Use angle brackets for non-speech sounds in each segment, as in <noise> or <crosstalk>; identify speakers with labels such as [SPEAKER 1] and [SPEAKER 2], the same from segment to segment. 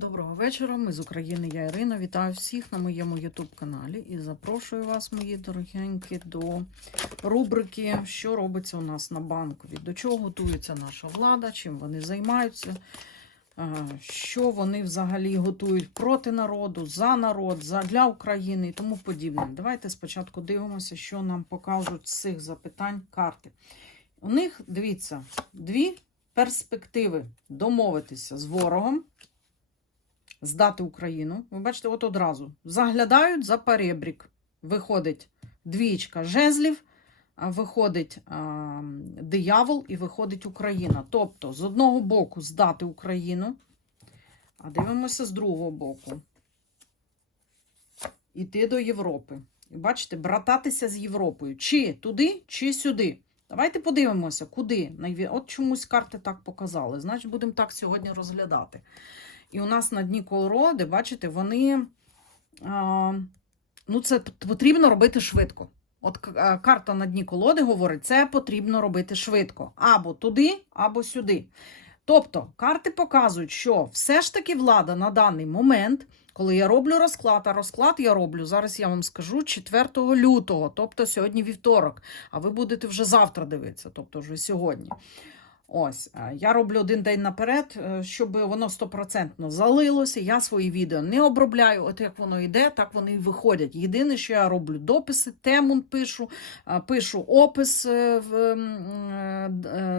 [SPEAKER 1] Доброго вечора. Ми з України. Я Ірина. Вітаю всіх на моєму YouTube каналі і запрошую вас, мої дорогенькі, до рубрики, що робиться у нас на банкові. До чого готується наша влада, чим вони займаються, що вони взагалі готують проти народу, за народ, для України і тому подібне. Давайте спочатку дивимося, що нам покажуть з цих запитань карти. У них, дивіться, дві перспективи домовитися з ворогом здати Україну. Ви бачите, от одразу заглядають за перебрік. Виходить двічка жезлів, виходить а, диявол і виходить Україна. Тобто, з одного боку здати Україну, а дивимося з другого боку. Іти до Європи. І бачите, брататися з Європою. Чи туди, чи сюди. Давайте подивимося, куди. От чомусь карти так показали. Значить, будемо так сьогодні розглядати. І у нас на дні колороди, бачите, вони. Ну, це потрібно робити швидко. От карта на дні колоди говорить, це потрібно робити швидко. Або туди, або сюди. Тобто, карти показують, що все ж таки влада на даний момент, коли я роблю розклад, а розклад я роблю, зараз я вам скажу 4 лютого, тобто сьогодні вівторок, а ви будете вже завтра дивитися, тобто вже сьогодні. Ось, е, я роблю один день наперед, е, щоб воно стопроцентно залилося. Я свої відео не обробляю. От як воно йде, так вони і виходять. Єдине, що я роблю дописи, тему пишу, е, пишу опис в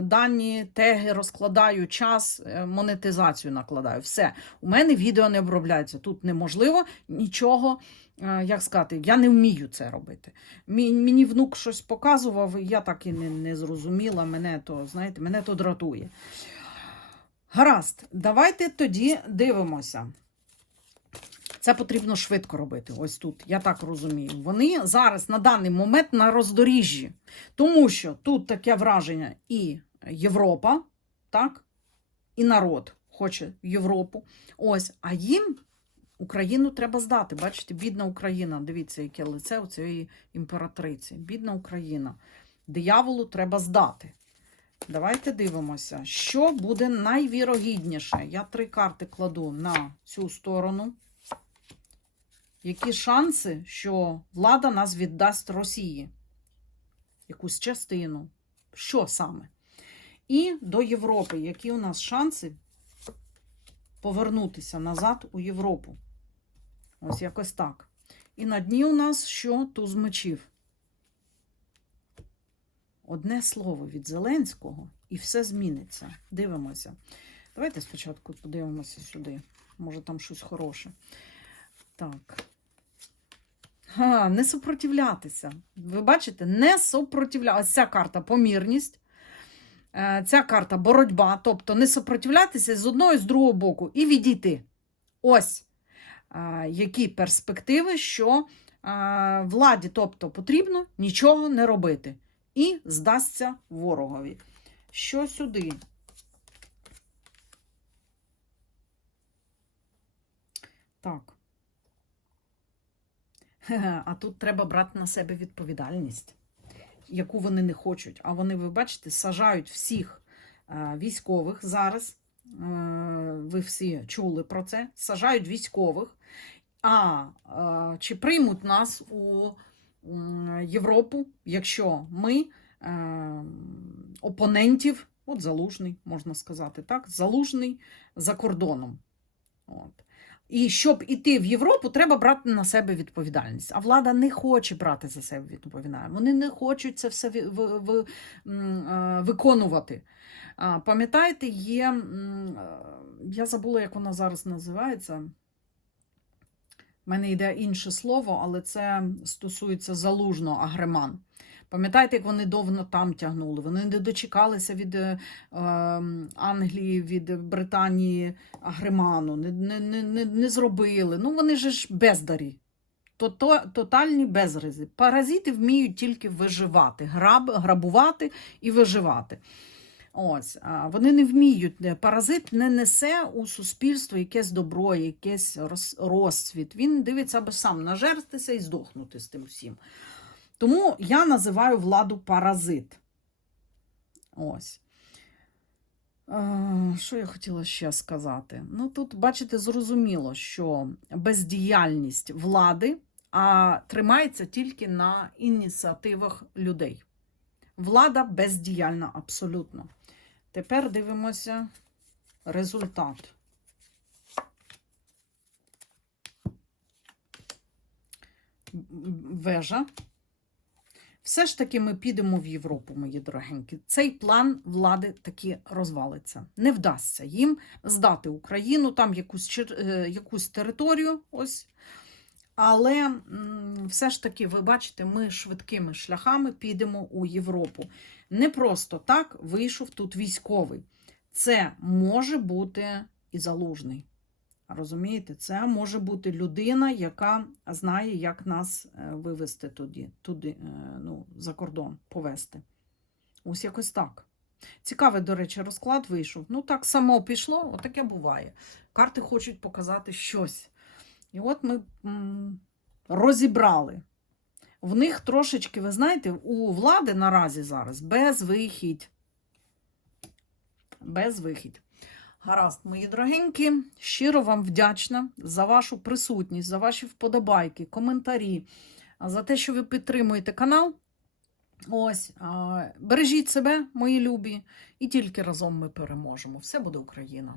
[SPEAKER 1] дані, теги, розкладаю час, монетизацію накладаю. Все. У мене відео не обробляється. Тут неможливо нічого. Е, Як сказати, я не вмію це робити. Мені внук щось показував, я так і не, не зрозуміла. Мене то, знаєте, мене то дратує. Гаразд, давайте тоді дивимося. Це потрібно швидко робити. Ось тут, я так розумію. Вони зараз на даний момент на роздоріжжі, тому що тут таке враження і Європа, так, і народ хоче Європу. Ось, а їм Україну треба здати. Бачите, бідна Україна. Дивіться, яке лице у цієї імператриці. Бідна Україна. Дияволу треба здати. Давайте дивимося, що буде найвірогідніше. Я три карти кладу на цю сторону. Які шанси, що влада нас віддасть Росії? Якусь частину. Що саме? І до Європи. Які у нас шанси повернутися назад у Європу? Ось якось так. І на дні у нас що? Туз мечів. Одне слово від Зеленського, і все зміниться. Дивимося. Давайте спочатку подивимося сюди. Може, там щось хороше. Так. Ха, не супротивлятися. Ви бачите, не супротивлятися. Ось ця карта помірність. Е, Ця карта боротьба, тобто не супротивлятися з одного і з другого боку і відійти. Ось а, які перспективи, що владі, тобто, потрібно нічого не робити. І здасться ворогові. Що сюди? Так. <laughs> А тут треба брати на себе відповідальність, яку вони не хочуть. А вони, ви бачите, сажають всіх військових зараз. Е, Ви всі чули про це. Сажають військових. А е, чи приймуть нас у Європу, якщо ми е, опонентів, от залужний, можна сказати, так, залужний за кордоном. От. І щоб іти в Європу, треба брати на себе відповідальність. А влада не хоче брати за себе відповідальність. Вони не хочуть це все е, виконувати. Пам'ятаєте, є, е, я забула, як вона зараз називається. У мене йде інше слово, але це стосується залужного агреман. Пам'ятаєте, як вони довго там тягнули? Вони не дочекалися від е, ем, Англії, від Британії агреману, не, не, не, не, зробили. Ну, вони ж бездарі. Тото, тотальні безризи. Паразити вміють тільки виживати, граб, грабувати і виживати. Ось, вони не вміють. е, Паразит не несе у суспільство якесь добро, роз, розцвіт. Він дивиться, аби сам нажертися і здохнути з тим всім. Тому я називаю владу паразит. Ось. Е, Що я хотіла ще сказати? Ну, тут, бачите, зрозуміло, що бездіяльність влади а тримається тільки на ініціативах людей. Влада бездіяльна абсолютно. Тепер дивимося результат. Вежа. Все ж таки ми підемо в Європу, мої дорогенькі. Цей план влади таки розвалиться. Не вдасться їм здати Україну, там якусь, е, якусь територію. ось. Але все ж таки, ви бачите, ми швидкими шляхами підемо у Європу. Не просто так вийшов тут військовий. Це може бути і залужний. Розумієте, це може бути людина, яка знає, як нас е, вивести туди, туди е, ну, за кордон, повести. Ось якось так. Цікавий, до речі, розклад вийшов. Ну, так само пішло, отаке буває. Карти хочуть показати щось. І от ми розібрали. В них трошечки, ви знаєте, у влади наразі зараз безвихідь. Безвихідь. Гаразд, мої дорогенькі, щиро вам вдячна за вашу присутність, за ваші вподобайки, коментарі, за те, що ви підтримуєте канал. Ось, бережіть себе, мої любі, і тільки разом ми переможемо. Все буде Україна!